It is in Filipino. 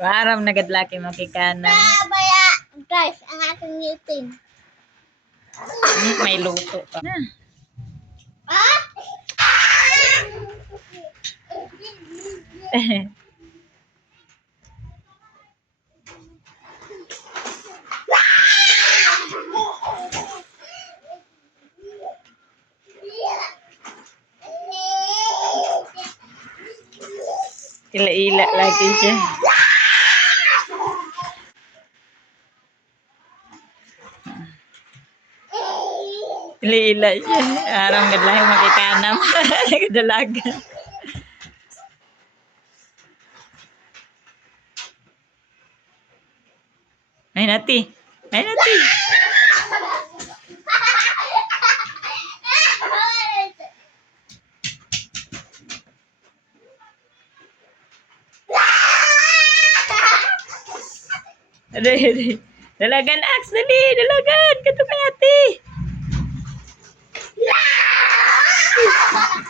Waram na gadlaki makikana. Baya, guys, ang ating meeting. May luto pa. Na. Ah? Ila-ila lagi siya. Ila-ila siya. Aram gadlaki makikanam. Kadalaga. Ay nati. Ay nati. Dalagan, Ax, dali! Dalagan! Kato kay ate! Yeah!